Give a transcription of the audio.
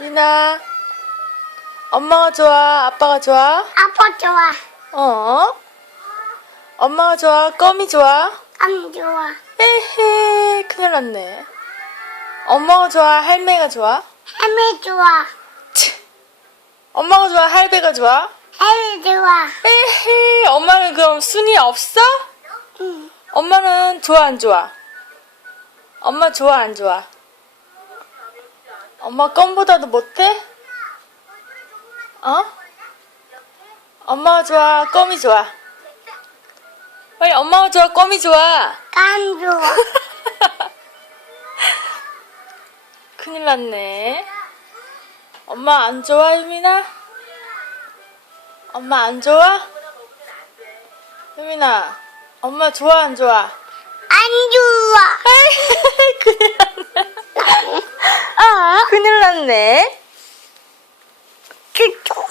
미나, 엄마가 좋아? 아빠가 좋아? 아빠 좋아. 어? 엄마가 좋아? 껌이 좋아? 안 좋아. 에헤, 큰일 났네. 엄마가 좋아? 할매가 좋아? 할매 좋아. 치. 엄마가 좋아? 할배가 좋아? 할매 좋아. 에헤, 엄마는 그럼 순위 없어? 응. 엄마는 좋아, 안 좋아? 엄마 좋아, 안 좋아? 엄마 껌보다도 못해? 어? 엄마가 좋아, 껌이 좋아? 빨리 엄마가 좋아, 껌이 좋아? 안 좋아. 큰일 났네. 엄마 안 좋아, 유민아? 엄마 안 좋아? 유민아, 엄마 좋아, 안 좋아? 안 좋아. 큰일 났네. 났네.